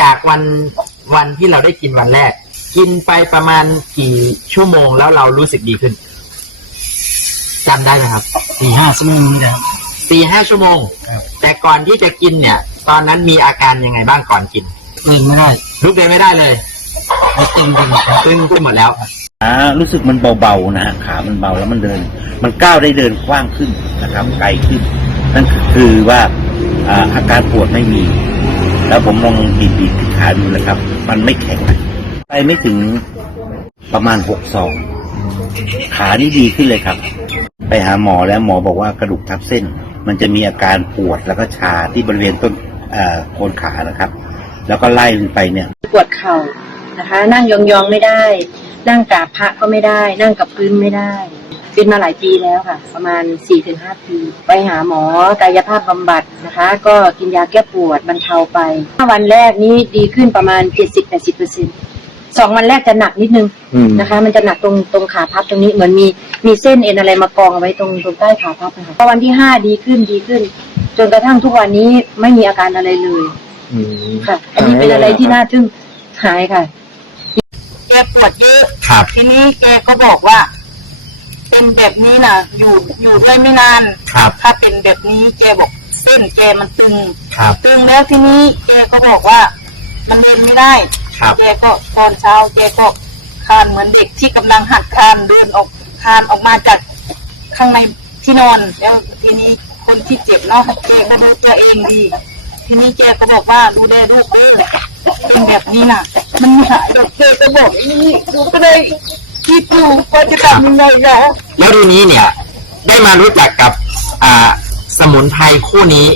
จากวันวันที่เราได้กินวันแรก กินไปประมาณกี่ชั่วโมงแล้วเรารู้สึกดีขึ้นจำได้ไหมครับสี่ห้าชั่วโมงนี่แหละครับ สี่ห้าชั่วโมง ครับ แต่ก่อนที่จะกินเนี่ย ตอนนั้นมีอาการยังไงบ้างก่อนกิน เดินไม่ได้ลุกเดินไม่ได้เลยไม่เต็มไปหมดครับตึงขึ้นหมดแล้ว ขารู้สึกมันเบาๆนะฮะขามันเบาแล้วมันเดิน มันก้าวได้เดินกว้างขึ้นนะครับไกลขึ้น นั่นคือว่าอ่าอาการปวดไม่มี แล้วผมลองบีบบีบขาดูนะครับ มันไม่แข็งไปไม่ถึงประมาณหกซองขานี่ดีขึ้นเลยครับ ไปหาหมอแล้วหมอบอกว่ากระดูกทับเส้น มันจะมีอาการปวดแล้วก็ชาที่บริเวณต้นเอ่อโคนขานะครับ แล้วก็ไล่ลงไปเนี่ย ปวดเข่านะคะ นั่งยองๆไม่ได้ นั่งกราบพระก็ไม่ได้ นั่งกับพื้นไม่ได้ เป็นมาหลายปีแล้วค่ะ ประมาณ 4-5 ปี ไปหาหมอกายภาพบำบัดนะคะ ก็กินยาแก้ปวดบรรเทาไปห้าวันแรกนี้ดีขึ้นประมาณ 70-80เปอร์เซ็นต์สองวันแรกจะหนักนิดนึงนะคะ มันจะหนักตรงตรงขาพับตรงนี้เหมือนมีมีเส้นเอ็นอะไรมากองเอาไว้ตรงตรงใต้ขาพับนะคะพอวันที่ห้าดีขึ้นดีขึ้น จนกระทั่งทุกวันนี้ไม่มีอาการอะไรเลยค่ะ อันนี้เป็นอะไรที่น่าทึ่งหายค่ะแกปวดเยอะครับทีนี้แกก็บอกว่า เป็นแบบนี้นะอยู่อยู่ได้ไม่นาน ครับถ้าเป็นแบบนี้แกบอกเส้นแกมันตึง ครับตึงแล้วทีนี้แกก็บอกว่า มันเดินไม่ได้ ครับแกก็ตอนเช้าแกก็คลานเหมือนเด็กที่กำลังหัดคลานเดินออกคลานออกมาจากข้างในที่นอน แล้วทีนี้คนที่เจ็บเนาะแกก็รู้ตัวเองดี ทีนี้แกก็บอกว่าดูแลลูกเด้อเป็นแบบนี้น่ะ มันไม่หายดอกแกก็บอกอย่างนี้หนูก็เลย คิดอยู่ว่าจะทำยังไงนะแล้วทีนี้เนี่ย ได้มารู้จักกับอ่าสมุนไพรคู่นี้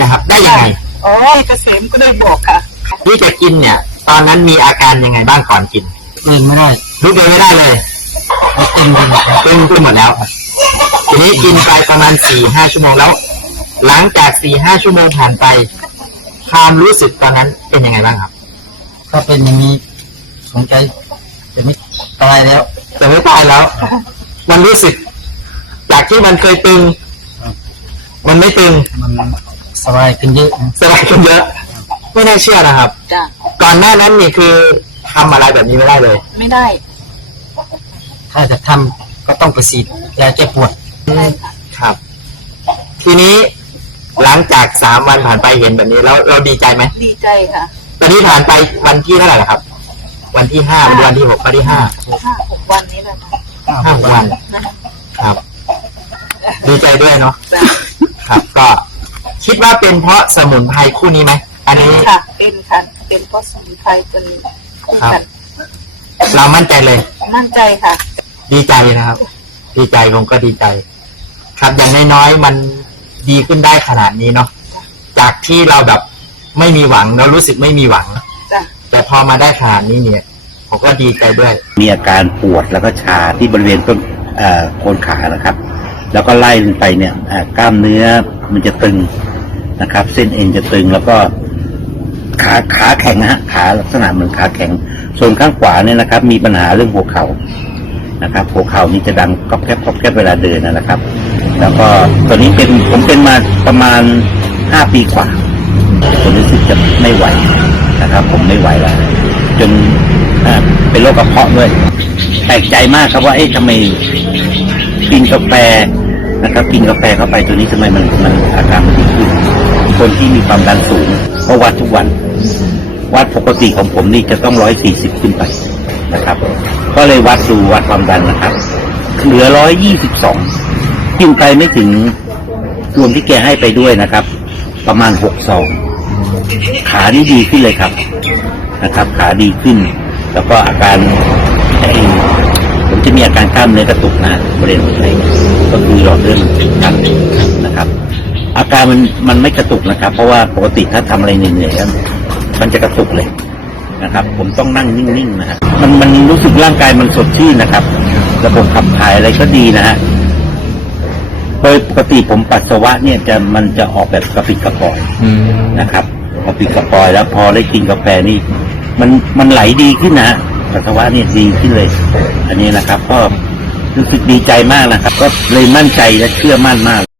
นะครับ ได้ยังไงอ๋อเกษมก็เลยบอกค่ะที่จะกินเนี่ย ตอนนั้นมีอาการยังไงบ้างก่อนกินเดินไม่ได้ลุกเดินไม่ได้เลยไม่เต็มไปหมดครับตึงขึ้นหมดแล้วทีนี้กินไปประมาณสี่ห้าชั่วโมงแล้ว หลังจากสี่ห้าชั่วโมงผ่านไปความรู้สึกตอนนั้นเป็นยังไงบ้างครับถ้าเป็นอย่างนี้สงใจจะไม่ ตายแล้ว แต่ไม่ตายแล้ว มันรู้สึก จากที่มันเคยตึง มันไม่ตึง มันสบายขึ้นเยอะนะสบายขึ้นเยอะ ไม่น่าเชื่อนะครับ จ้ะ ก่อนหน้านั้นนี่คือทำอะไรแบบนี้ไม่ได้เลย ไม่ได้ ถ้าจะทำก็ต้องไปฉีดยาแก้ปวด ครับ ทีนี้หลังจากสามวันผ่านไปเห็นแบบนี้ แล้วเราดีใจไหมดีใจค่ะ ตอนนี้ผ่านไปวันที่เท่าไหร่แล้วครับ วันที่ห้าเป็นวันที่หกวันที่ห้าห้าหก วันนี้แหละค่ะห้าวันครับดีใจด้วยเนาะครับ ก็คิดว่าเป็นเพราะสมุนไพรคู่นี้ไหมอันนี้ค่ะ เป็นค่ะ เป็นเพราะสมุนไพรตัวนี้คู่กันเรามั่นใจเลย มั่นใจค่ะ ดีใจนะครับ ดีใจผมก็ดีใจ ครับอย่างน้อยๆมันดีขึ้นได้ขนาดนี้เนาะจากที่เราแบบไม่มีหวังเรารู้สึกไม่มีหวังจ้ะแต่พอมาได้ขนาดนี้เนี่ย ผมก็ดีใจด้วย มีอาการปวดแล้วก็ชาที่บริเวณต้นเอ่อโคนขานะครับ แล้วก็ไล่ลงไปเนี่ยอ่ากล้ามเนื้อมันจะตึงนะครับ เส้นเอ็นจะตึงแล้วก็ขาขาแข็งนะฮะขาลักษณะเหมือนขาแข็ง ส่วนข้างขวาเนี่ยนะครับ มีปัญหาเรื่องหัวเข่านะครับ หัวเข่านี่จะดังก๊อบแก๊บก๊อบแก๊บเวลาเดินนะครับ แล้วก็ตัวนี้เป็นผมเป็นมาประมาณห้าปีกว่าผมรู้สึกจะไม่ไหวนะครับ ผมไม่ไหวแล้วจน เป็นโรคกระเพาะด้วยแปลกใจมากครับว่าเอ๊ะทำไมกินกาแฟนะครับกินกาแฟเข้าไปตัวนี้ทำไมมันมันอาการมันดีขึ้นคนที่มีความดันสูงก็วัดทุกวัน วัดปกติของผมนี่จะต้องร้อยสี่สิบขึ้นไปนะครับ ก็เลยวัดดูวัดความดันนะครับ เหลือร้อยยี่สิบสองกินไปไม่ถึงรวมที่แกให้ไปด้วยนะครับ ประมาณหกซองขานี่ดีขึ้นเลยครับนะครับ ขาดีขึ้น แล้วก็อาการผมจะมีอาการกล้ามเนื้อกระตุกนะบริเวณหัวใจก็คือหลอดเลือดมันตีบตันนะครับ อาการมันมันไม่กระตุกนะครับ เพราะว่าปกติถ้าทำอะไรเหนื่อยๆมันจะกระตุกเลยนะครับ ผมต้องนั่งนิ่งๆนะครับมันมันรู้สึกร่างกายมันสดชื่นนะครับ ระบบขับถ่ายอะไรก็ดีนะฮะโดยปกติผมปัสสาวะเนี่ยจะมันจะออกแบบกระปิดกระปอยนะครับกระปิดกระปอยแล้วพอได้กินกาแฟนี่ มันมันไหลดีขึ้นนะปัสสาวะเนี่ยดีขึ้นเลย อันนี้นะครับ ก็รู้สึกดีใจมากนะครับ ก็เลยมั่นใจและเชื่อมั่นมาก